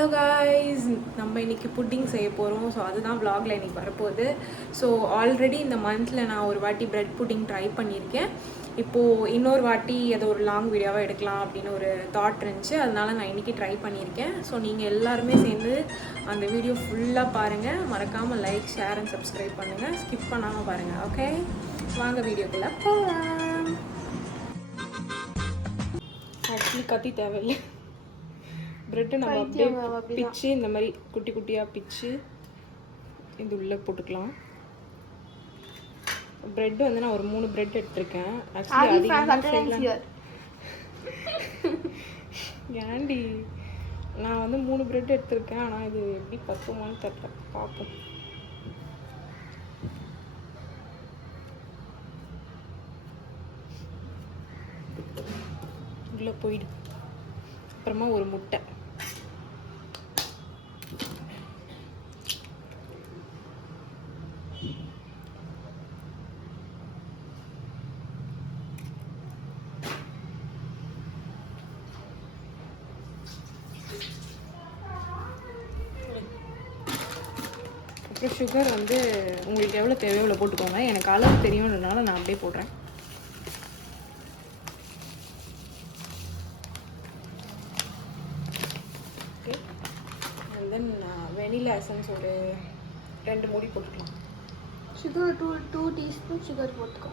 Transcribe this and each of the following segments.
Hello guys, நம்ம இன்றைக்கி pudding செய்ய போகிறோம். ஸோ அதுதான் vlogல இன்றைக்கி வரப்போகுது. ஸோ ஆல்ரெடி இந்த மந்தில் நான் ஒரு வாட்டி ப்ரெட் புட்டிங் ட்ரை பண்ணியிருக்கேன். இப்போது இன்னொரு வாட்டி அதை ஒரு லாங் வீடியோவாக எடுக்கலாம் அப்படின்னு ஒரு தாட் இருந்துச்சு. அதனால நான் இன்றைக்கி ட்ரை பண்ணியிருக்கேன். ஸோ நீங்கள் எல்லாருமே சேர்ந்து அந்த வீடியோ ஃபுல்லாக பாருங்கள். மறக்காமல் லைக், ஷேர் அண்ட் சப்ஸ்கிரைப் பண்ணுங்கள். ஸ்கிப் பண்ணாமல் பாருங்கள். ஓகே, வாங்க வீடியோக்குள்ளே போகலாம். ஆக்சுவலி கத்தி தேவையில்லை. ப்ரெட்டை நம்ம அப்படியே பிச்சு இந்த மாதிரி குட்டி குட்டியாக பிச்சு இது உள்ளே போட்டுக்கலாம். ப்ரெட் வந்து நான் ஒரு 3 ப்ரெட் எடுத்திருக்கேன். ஆக்சுவலி அதிகமாக ஏண்டி நான் வந்து 3 ப்ரெட் எடுத்திருக்கேன். ஆனால் இது எப்படி பத்துமான்னு தெரியல, பார்ப்போம். உள்ளே போயிடும். அப்புறமா ஒரு முட்டை. அப்புறம் சுகர் வந்து உங்களுக்கு எவ்வளோ தேவையோ எவ்வளோ போட்டுக்கோங்க. எனக்கு அளவு தெரியும்ன்றதுனால நான் அப்படியே போடுறேன். Okay, and then vanilla essence ஒரு 2 மூடி போட்டுக்கலாம். சுகர் 2 டீஸ்பூன் சுகர் போட்டுக்கோ.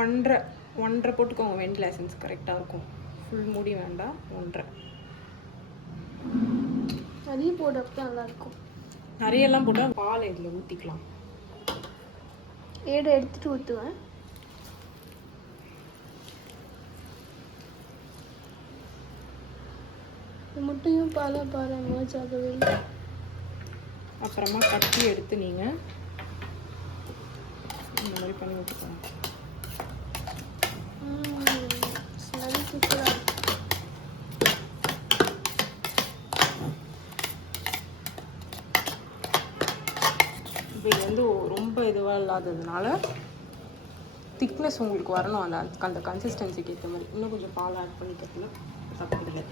1.5 போட்டுக்கோங்க. வெனிலா எசன்ஸ் கரெக்டாக இருக்கும். ஃபுல் மூடி வேண்டாம், 1.5. நிறைய போடுறப்ப தான் நல்லாயிருக்கும். நிறையெல்லாம் போட்டால் பால் இதில் ஊற்றிக்கலாம். எடுத்துட்டு ஊற்றுவேன். முட்டையும் பாலை மர்ஜ் ஆகவே இல்லை. அப்புறமா கட்டி எடுத்து நீங்கள் இந்த மாதிரி பண்ணி விட்டுக்கோங்க. ஸ்மெல் சூப்பராக இருக்கும். இப்போ இது வந்து ரொம்ப இதுவாக இல்லாததுனால திக்னஸ் உங்களுக்கு வரணும். அந்த கன்சிஸ்டன்சிக்கு ஏற்ற மாதிரி இன்னும் கொஞ்சம் பால் ஆட் பண்ணிக்கிறதுல தப்பு இல்லை.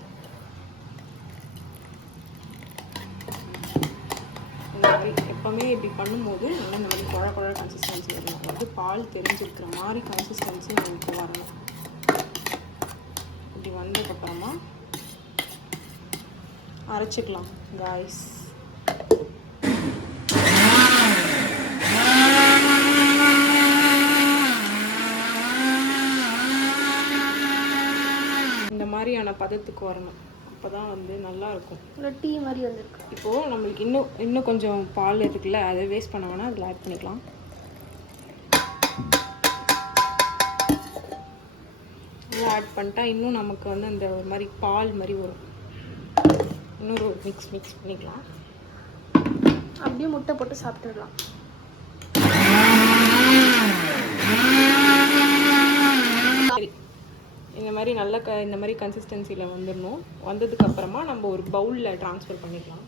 இந்த மாதிரி எப்போவுமே இப்படி பண்ணும்போது நல்லா இந்த மாதிரி குழ கன்சிஸ்டன்சி வரணும். வந்து பால் தெரிஞ்சிருக்கிற மாதிரி கன்சிஸ்டன்சி உங்களுக்கு வரணும். இப்படி வந்ததுக்கப்புறமா அரைச்சிக்கலாம் காய்ஸ். இந்த மாதிரியான பதத்துக்கு வரணும். அப்போ தான் வந்து நல்லாயிருக்கும். டீ மாதிரி வந்துருக்கு. இப்போது நம்மளுக்கு இன்னும் கொஞ்சம் பால் இருக்குல்ல, அதை வேஸ்ட் பண்ண வேணால் அதில் ஆட் பண்ணிக்கலாம். இதெல்லாம் ஆட் பண்ணிட்டா இன்னும் நமக்கு வந்து அந்த ஒரு மாதிரி பால் மாதிரி வரும். இன்னொரு மிக்ஸ் பண்ணிக்கலாம். அப்படியே முட்டை போட்டு சாப்பிட்டுடலாம். இந்த மாதிரி நல்ல இந்த மாதிரி கன்சிஸ்டன்சியில் வந்துடணும். வந்ததுக்கப்புறமா நம்ம ஒரு பவுலில் ட்ரான்ஸ்ஃபர் பண்ணிக்கலாம்.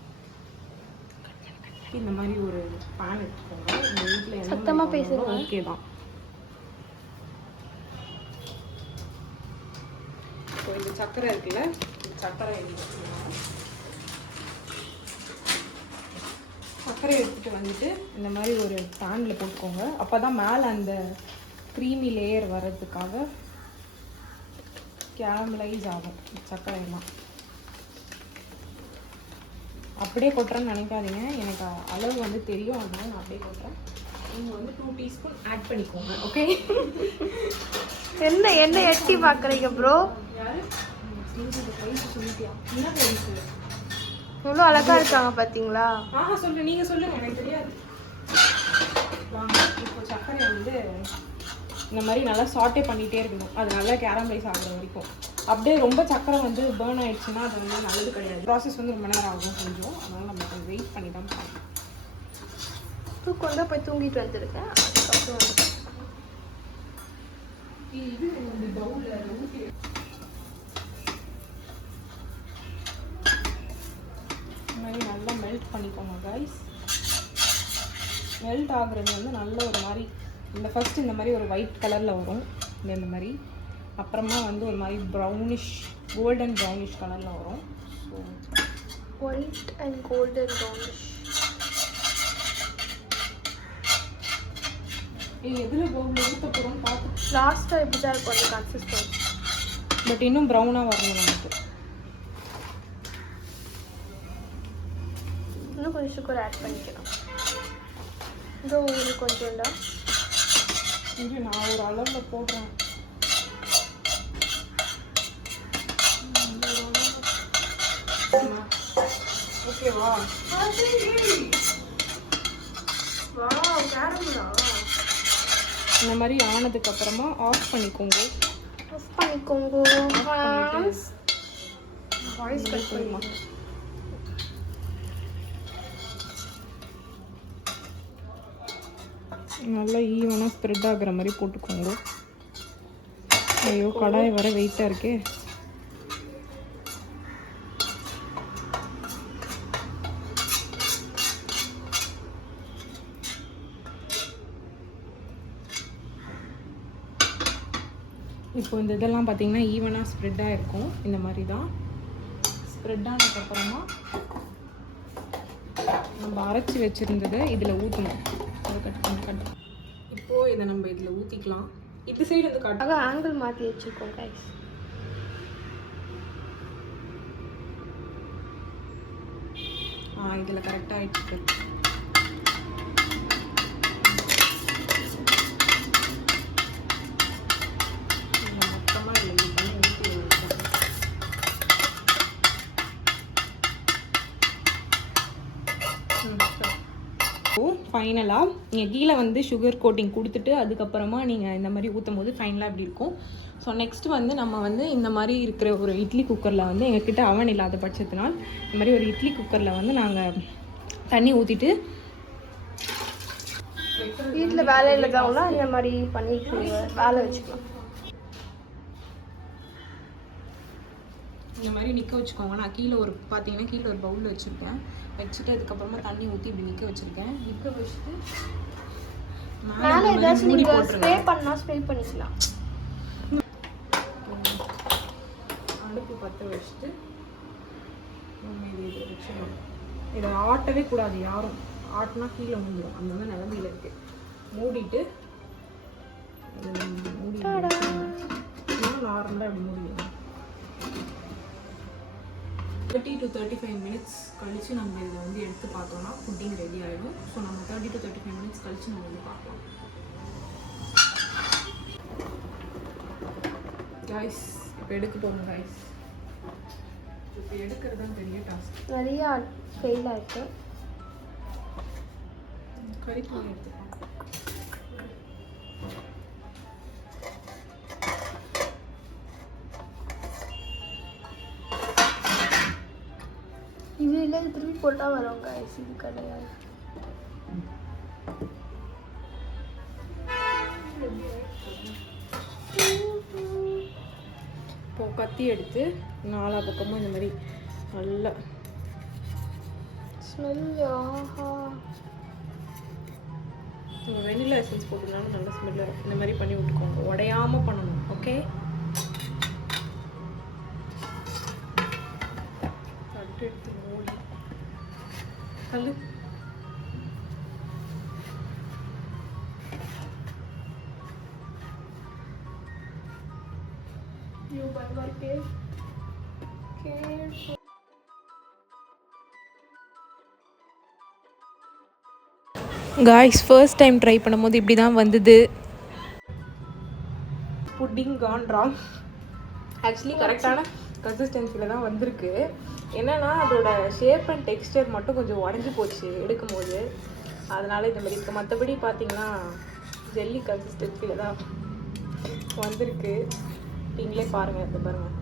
இந்த மாதிரி ஒரு பேன் எடுத்துக்கோங்க. இந்த வீட்டில் சத்தமாக பேசுகிறோம். ஓகே தான். ஸோ இந்த சர்க்கரை இருக்குல்ல, இந்த சர்க்கரையை எடுத்துகிட்டு வந்துட்டு இந்த மாதிரி ஒரு பேனில் போட்டுக்கோங்க. அப்போ தான் மேலே அந்த க்ரீமி லேயர் வர்றதுக்காக கேரமலைஸ் ஆகும் சர்க்கரையெல்லாம். அப்படியே கொட்டுறேன்னு நினைக்காதீங்க. எனக்கு அளவு வந்து தெரியும், அதனால நான் அப்படியே கொட்டுறேன். நீங்கள் வந்து 2 டீஸ்பூன் ஆட் பண்ணிக்கோங்க. ஓகே, என்ன எட்டி பார்க்குறீங்க ப்ரோ? யாரு சொல்லிட்டியா? என்ன போயிடுச்சு? எவ்வளோ அழகாக இருக்காங்க பார்த்தீங்களா? சொல்லு, நீங்கள் சொல்லுங்கள், எனக்கு தெரியாது. வாங்க, இப்போ சர்க்கரை வந்து இந்த மாதிரி நல்லா சாட்டே பண்ணிகிட்டே இருக்கணும். அது நல்லா கேரமலைஸ் ஆகிற வரைக்கும். அப்படியே ரொம்ப சக்கரை வந்து பேர்ன் ஆகிடுச்சுன்னா அது வந்து நல்லது கிடையாது. ப்ராசஸ் வந்து ரொம்ப நேரம் ஆகும் கொஞ்சம். அதனால் நம்ம கொஞ்சம் வெயிட் பண்ணி தான் பார்க்கணும். தூக்கம் தான் போய் தூங்கிட்டு வந்துருக்கேன். அதுக்கப்புறம் வந்து இது இந்த பவுலில் ஊற்றி இந்த மாதிரி நல்லா மெல்ட் பண்ணிக்கோங்க கைஸ். மெல்ட் ஆகுறது வந்து நல்ல ஒரு மாதிரி இந்த ஃபஸ்ட்டு இந்த மாதிரி ஒரு ஒயிட் கலரில் வரும். இந்த மாதிரி. அப்புறமா வந்து ஒரு மாதிரி ப்ரௌனிஷ் கோல்டன் ப்ரௌனிஷ் கலரில் வரும். So white and golden brownish. எதில் பவுலில் ஊற்ற போகிறோம்னு பார்த்து லாஸ்ட்டாக இப்படி தான் இருக்கும் அந்த கன்சிஸ்டன்சி. பட் இன்னும் ப்ரௌனாக வரணும் நமக்கு. இன்னும் கொஞ்சம் சுகர் ஆட் பண்ணிக்கலாம். இதோ உங்களுக்கு கொஞ்சம்டா. இது நான் ஒரு அளவில் போடுறேன். ஓகேவா? இந்த மாதிரி ஆனதுக்கப்புறமா ஆஃப் பண்ணிக்கோங்க. வாய்ஸ் கட் பண்ணுமா? நல்லா ஈவனாக ஸ்ப்ரெட் ஆகுற மாதிரி போட்டுக்கோங்க. ஐயோ கடாய் வர வெயிட்டாக இருக்கே. இப்போ இந்த இதெல்லாம் பார்த்தீங்கன்னா ஈவனாக ஸ்ப்ரெட்டாக இருக்கும். இந்த மாதிரி தான் ஸ்ப்ரெட் ஆனதுக்கப்புறமா நம்ம அரைச்சி வச்சுருந்ததை இதில் ஊற்றணும். இப்போது இதை நம்ம இதில் ஊற்றிக்கலாம். இந்த சைடு வந்து காட்டாக ஆங்கிள் மாற்றி வச்சுருக்கோம் கைஸ். இதில் கரெக்டாக ஆயிடுச்சு. ஃபைனலாக நீங்கள் கீழே வந்து சுகர் கோட்டிங் கொடுத்துட்டு அதுக்கப்புறமா நீங்கள் இந்த மாதிரி ஊற்றும் போது ஃபைனலாக இப்படி இருக்கும். ஸோ நெக்ஸ்ட்டு வந்து நம்ம வந்து இந்த மாதிரி இருக்கிற ஒரு இட்லி குக்கரில் வந்து எங்ககிட்ட அவன் இல்லாத பட்சத்தினால் இந்த மாதிரி ஒரு இட்லி குக்கரில் வந்து நாங்கள் தண்ணி ஊற்றிட்டு வீட்டில் வேலை இல்லாதவங்களா இந்த மாதிரி பண்ணிக்கோங்க, வேலை வச்சுக்கலாம். இந்த மாதிரி நிற்க வச்சுக்கோங்க. நான் கீழே ஒரு பார்த்தீங்கன்னா கீழே ஒரு பவுல் வச்சுருக்கேன். வச்சுட்டு அதுக்கப்புறமா தண்ணி ஊற்றி இப்படி நிற்க வச்சுருக்கேன். நிற்க வச்சுட்டு மேலே ஏதாச்சும் நீங்கள் ஸ்ப்ரே பண்ணால் ஸ்ப்ரே பண்ணிக்கலாம். அடுப்பு பற்ற வச்சுட்டு நம்ம இது வச்சுக்கணும். இதை ஆட்டவே கூடாது யாரும். ஆட்டினா கீழே முடியும். அந்த மாதிரி நிலமையில இருக்குது. மூடிட்டு நார்மலாக இப்படி முடியும். 30 to 35 மினிட்ஸ் கழித்து நம்ம இதை வந்து எடுத்து பார்த்தோன்னா புட்டிங் ரெடி ஆகிடும். ஸோ நம்ம 30 to 35 மினிட்ஸ் கழித்து நம்ம வந்து பார்க்கலாம். காய்ஸ் இப்போ எடுக்க போகணும். காய்ஸ் இப்போ எடுக்கிறது தான் பெரிய டாஸ்க். நிறையா ஃபெயில் ஆகிருக்கு. கறிக்கு எடுத்துக்கலாம். இது இல்லை, திருப்பி போட்டால் வரும் கைஸ். இது கிடையாது. இப்போ கத்தி எடுத்து நாலா பக்கமும் இந்த மாதிரி நல்லா ஸ்மெல். ஆஹா, வெனிலா எசன்ஸ் போட்டுனாலும் நல்ல ஸ்மெல் வரும். இந்த மாதிரி பண்ணி விட்டுக்கோங்க. உடையாமல் பண்ணணும். ஓகே, தட்டு எடுத்து மூடி கல்லு. You one more careful. Guys first time try பண்ணும்போது இப்படி தான் வந்தது. Pudding Khan wrong. ஆக்சுவலி கரெக்டான கன்சிஸ்டன்சியில் தான் வந்திருக்கு. என்னென்னா அதோட ஷேப் அண்ட் டெக்ஸ்டர் மட்டும் கொஞ்சம் உடஞ்சி போச்சு எடுக்கும்போது. அதனால் இந்த மாதிரி இருக்குது. மற்றபடி பார்த்தீங்கன்னா ஜெல்லி கன்சிஸ்டன்சியில் தான் வந்திருக்கு. நீங்களே பாருங்கள். இது பாருங்கள்.